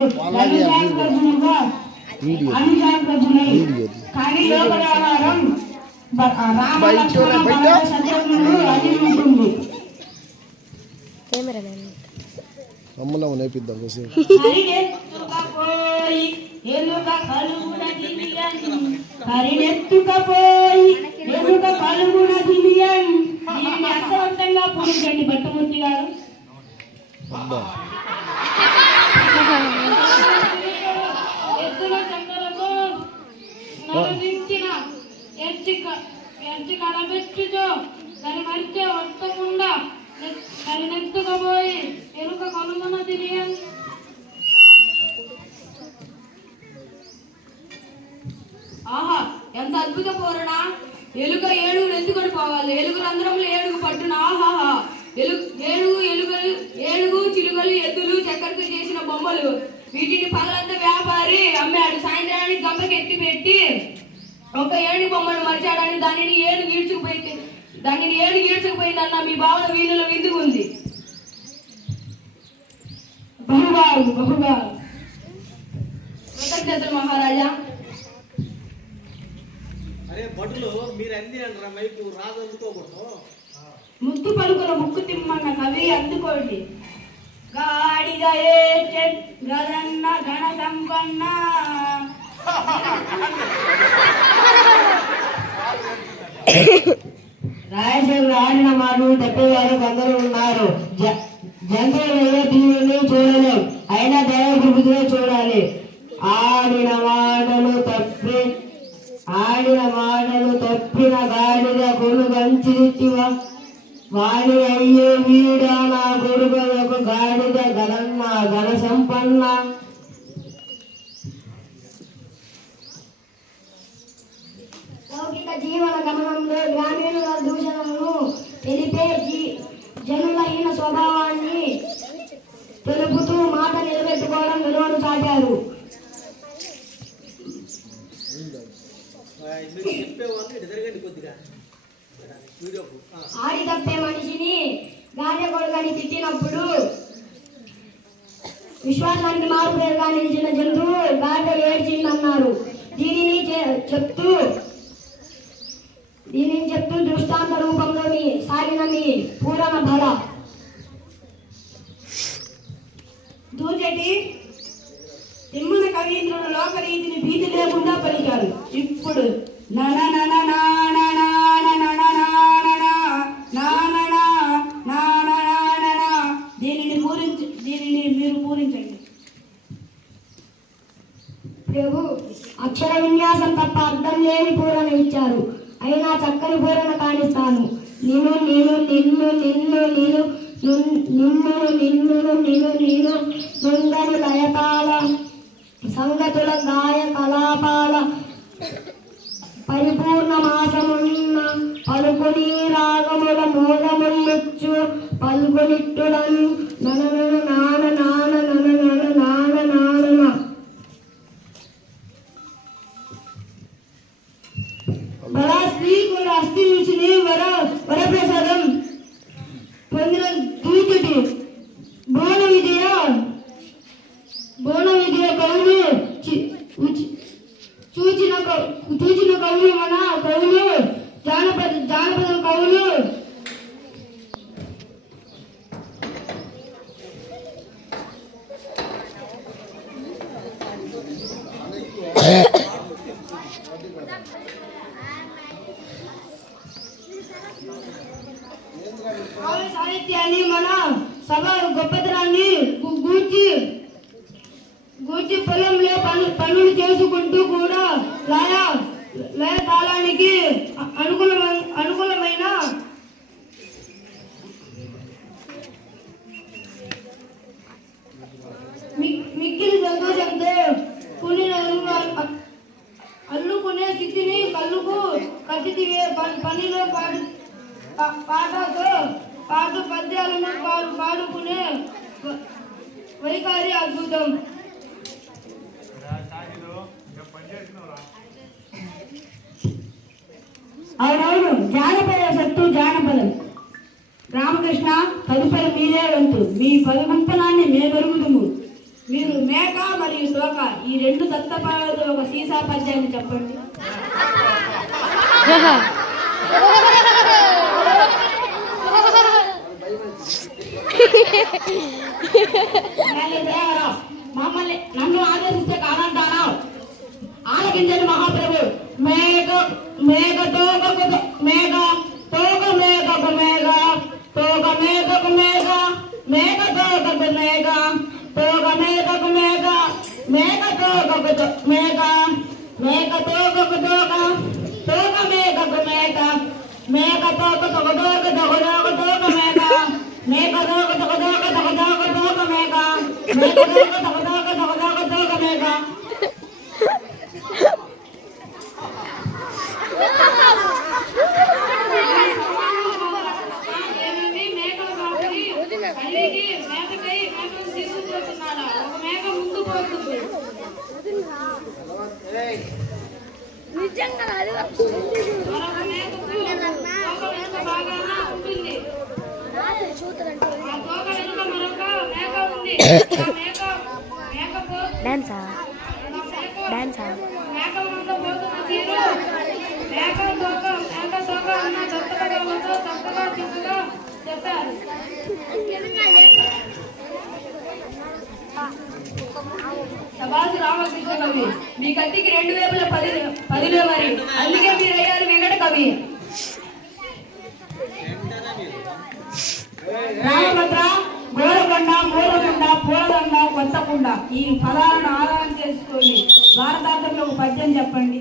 కానీ లోక వ్యవహారం రామ లక్ష్మణ భరత శత్రుఘ్నుడు అది ఉంటుంది. అమ్మలమ్మ నేర్పిద్దాం అర్థవంతంగా పూజించండి భట్టమూర్తి గారు. ఎద్దుల చక్కెరతో నరదించిన ఎర్చి కడబెట్టుతో దాని మరిచే వస్తకుండా దాని నెత్తుకపోయి ఎరుక కనుమన తిరిగి ఆహా ఎంత అద్భుత పూరణ! ఎలుక ఏడుగు నెత్తుకొని పోవాలి, ఎలుగు రంధ్రములు ఏడుగు పట్టున. ఆహాహా ఏడుగు చిలుకలు ఎద్దులు చక్కెరతో చేసిన బొమ్మలు. వీటిని పగలంతా వ్యాపారి అమ్మాడు. సాయంత్రానికి గంపకి ఎత్తి పెట్టి ఒక ఏడు బొమ్మను మర్చాడని దానిని ఏడు గీడ్చుకుపోయిందన్న మీ భావన వీణుల విందుకు ఉంది. బహుగా కృతజ్ఞతలు మహారాజా. ముద్దు పలుకుల ముక్కు తిమ్మన్న కవి అందుకోండి. గాడిగా గదన్న గణ సంపన్న రాయసేవులు ఆడిన మాటలు తప్పేవారు కొందరు ఉన్నారు. జంతువులలో దీవుని చూడలేం, అయినా దైవకృతిలో చూడాలి. ఆడిన మాటలు తప్పిన గాడిద కొనుగంచితివ వాడి అయ్యే వీడా నా కొడుకు గాడిద గలన్న గణ సంపన్న. లౌకిక జీవన గమనంలో గ్రామీణుల దూషణలను తెలిపే జనుల హీన స్వభావాన్ని తెలుపుతూ మాట నిలబెట్టుకోవడం విలువను చాటారు. ఆడి తప్పే మనిషిని గాడిద కొడుకని తిట్టినప్పుడు విశ్వాసానికి మారుపేరుగా నిలిచిన జంతువు గాడిద ఏడ్చిందన్నారు. దీనిని చెప్తూ దృష్టాంత రూపంలోని సాగిన మీ పూరణ బల దూజటి తిమ్మన కవీంద్రుడు లోకరీతిని భీతి లేకుండా పలికారు. ఇప్పుడు దీనిని మీరు పూరించండి. ప్రభు అక్షర విన్యాసం తప్ప అర్థం లేని పూరణ ఇచ్చారు, అయినా చక్కని పూరణ కానిస్తాను. నుందని లయతాల సంగతుల గాయ కలాపాల పరిపూర్ణ మాసమున్న పలుకుని రాగముల మోగముల్లుచ్చు పలుకునిట్టులను నననను నాన నాన నననను నాన నానన. బలా స్త్రీకుల అస్థి రుచిని వరప్రసాదం పొందిన దూచుటి బోన విజయ కవులు చూచిన కవులు మన కవులు జానపద కవులు సాహిత్యాన్ని మన సభ గొప్పతనాన్ని గూర్చి పొలంలో పనులు చేసుకుంటూ కూడా లయ తాళానికి అనుకూలమైన మిక్కిలి సంతోషంతో అల్లుకునే స్థితిని కళ్ళుకు కత్తి పనిలో పాటు పద్యాలను పాడుకునే వైఖరి అద్భుతం. అవునవును, జానపద సత్తు జానపదం. రామకృష్ణ, తదుపరి మీరే వంతు. మీ పదవంతనాన్ని మేమెరుగుదుము. మీరు మేక మరియు శోక ఈ రెండు దత్తపాలతో ఒక సీసా పద్యాన్ని చెప్పండి. మమ్మల్ని నన్ను ఆదేశిస్తే కాదంటానా? ఆలకించండి మహాప్రభు. మేఘ మేఘ తోక మేఘ తోక మేఘకు మేఘ తోక మేఘకు మేఘ మేఘ తోకకు మేఘ తోక మేఘకు మేఘ మేఘ తోకకు మేఘ మేఘ తోకకు తోక తోక మేఘకు మేఘ మేఘ తోక తోక తోక తోక తోక తోక మేఘ మేఘ తోక తోక తోక తోక తోక తోక మేఘ మేఘ తోక తోక తోక తోక తోక తోక మేఘ. నిజంగా డాన్సా డాన్సా సభాసి రామకృష్ణ కవి మీ కత్తికి రెండు వేపుల పదిలే మరి అందుకే మీరు అయ్యారు వెంకట కవి. రామభద్ర గోరకొండ మూలకొండ పూలదండ కొత్తకొండ ఈ పదాలను ఆధారం చేసుకొని భారతార్థంలో ఒక పద్యం చెప్పండి.